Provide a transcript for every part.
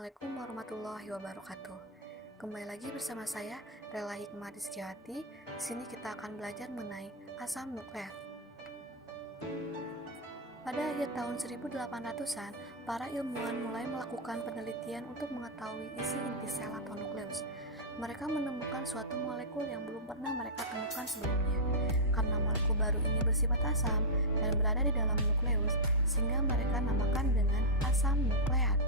Assalamualaikum warahmatullahi wabarakatuh. Kembali lagi bersama saya, Rela Hikmah Rizkyati. Di sini kita akan belajar mengenai asam nukleat. Pada akhir tahun 1800-an, para ilmuwan mulai melakukan penelitian untuk mengetahui isi inti sel atau nukleus. Mereka menemukan suatu molekul yang belum pernah mereka temukan sebelumnya. Karena molekul baru ini bersifat asam dan berada di dalam nukleus, sehingga mereka namakan dengan asam nukleat.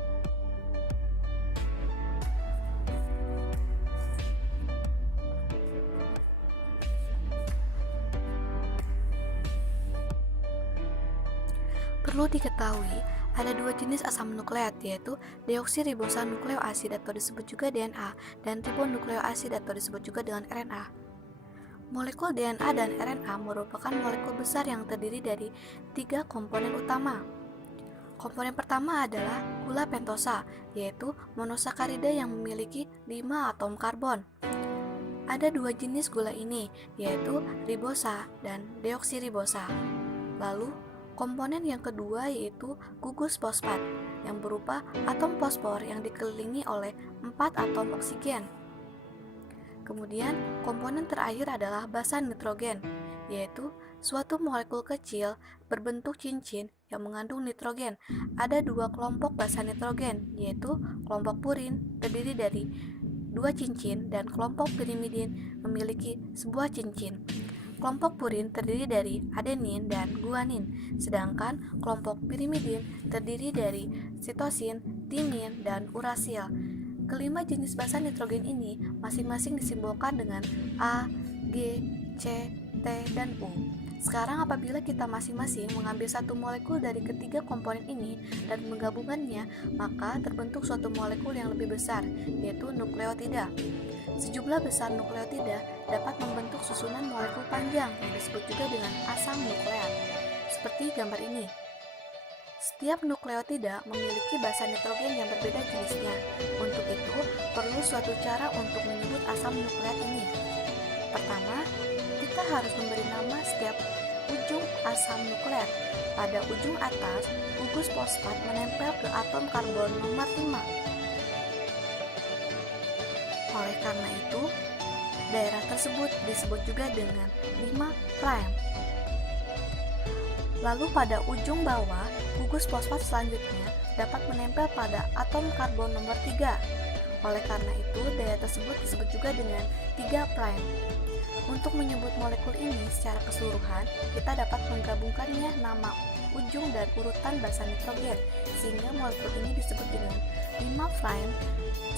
Perlu diketahui, ada dua jenis asam nukleat, yaitu deoksiribosonukleoasid atau disebut juga DNA dan ribonukleoasid atau disebut juga dengan RNA. Molekul DNA dan RNA merupakan molekul besar yang terdiri dari tiga komponen utama. Komponen pertama adalah gula pentosa, yaitu monosakarida yang memiliki 5 atom karbon. Ada dua jenis gula ini, yaitu ribosa dan deoksiribosa. Lalu, komponen yang kedua yaitu gugus fosfat yang berupa atom fosfor yang dikelilingi oleh 4 atom oksigen. Kemudian, komponen terakhir adalah basa nitrogen, yaitu suatu molekul kecil berbentuk cincin yang mengandung nitrogen. Ada dua kelompok basa nitrogen, yaitu kelompok purin terdiri dari 2 cincin dan kelompok pirimidin memiliki sebuah cincin. Kelompok purin terdiri dari adenin dan guanin, sedangkan kelompok pirimidin terdiri dari sitosin, timin, dan urasil. Kelima jenis basa nitrogen ini masing-masing disimbolkan dengan A, G, C, T, dan U. Sekarang apabila kita masing-masing mengambil satu molekul dari ketiga komponen ini dan menggabungkannya, maka terbentuk suatu molekul yang lebih besar, yaitu nukleotida. Sejumlah besar nukleotida dapat membentuk susunan molekul panjang yang disebut juga dengan asam nukleat. Seperti gambar ini. Setiap nukleotida memiliki basa nitrogen yang berbeda jenisnya. Untuk itu, perlu suatu cara untuk menyebut asam nukleat ini. Pertama, kita harus memberi nama setiap ujung asam nukleat. Pada ujung atas, gugus fosfat menempel ke atom karbon nomor 5. Oleh karena itu, daerah tersebut disebut juga dengan 5'. Lalu pada ujung bawah, gugus fosfat selanjutnya dapat menempel pada atom karbon nomor 3. Oleh karena itu, daerah tersebut disebut juga dengan 3'. Untuk menyebut molekul ini secara keseluruhan, kita dapat menggabungkannya nama ujung dan urutan basa nitrogen, sehingga molekul ini disebut dengan 5'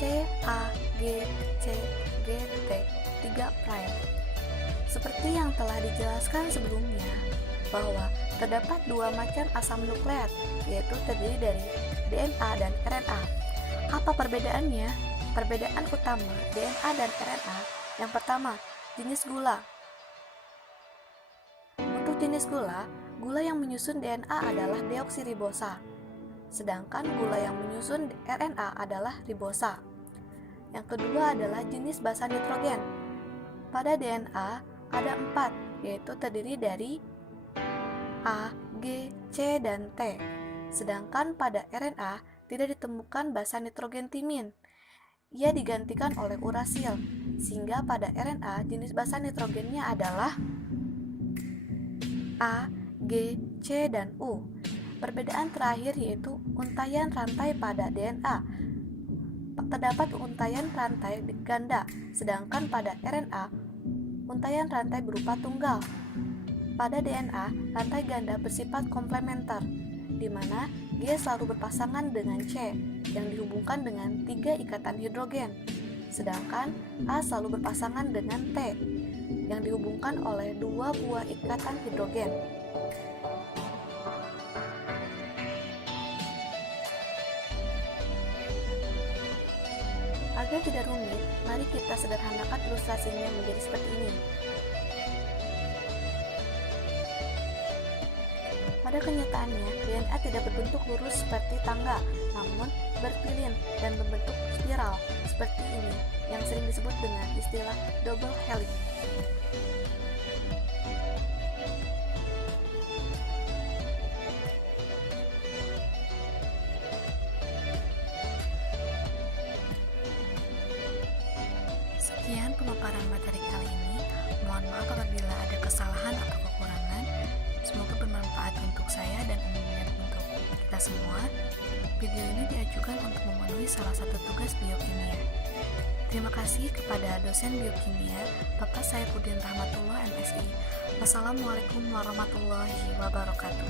C, A, G, C, G, T, 3'. Seperti yang telah dijelaskan sebelumnya, bahwa terdapat dua macam asam nukleat, yaitu terdiri dari DNA dan RNA. Apa perbedaannya? Perbedaan utama DNA dan RNA, yang pertama, jenis gula. Untuk jenis gula, gula yang menyusun DNA adalah deoksiribosa, sedangkan gula yang menyusun RNA adalah ribosa. Yang kedua adalah jenis basa nitrogen. Pada DNA ada 4, yaitu terdiri dari A, G, C, dan T. Sedangkan pada RNA tidak ditemukan basa nitrogen timin. Ia digantikan oleh urasil, sehingga pada RNA jenis basa nitrogennya adalah A, G, C, dan U. Perbedaan terakhir yaitu untaian rantai pada DNA. Terdapat untaian rantai ganda, sedangkan pada RNA untaian rantai berupa tunggal. Pada DNA, rantai ganda bersifat komplementer, di mana G selalu berpasangan dengan C yang dihubungkan dengan 3 ikatan hidrogen, sedangkan A selalu berpasangan dengan T yang dihubungkan oleh 2 buah ikatan hidrogen. Agar tidak rumit, mari kita sederhanakan ilustrasinya menjadi seperti ini. Pada kenyataannya, DNA tidak berbentuk lurus seperti tangga, namun berpilin dan berbentuk spiral seperti ini, yang sering disebut dengan istilah double helix. mohon maaf apabila ada kesalahan atau kekurangan. Semoga bermanfaat untuk saya dan umumnya untuk kita semua. Video ini diajukan untuk memenuhi salah satu tugas biokimia. Terima kasih kepada dosen biokimia, Bapak Saifuddin Rahmatullah MSI. Wassalamualaikum warahmatullahi wabarakatuh.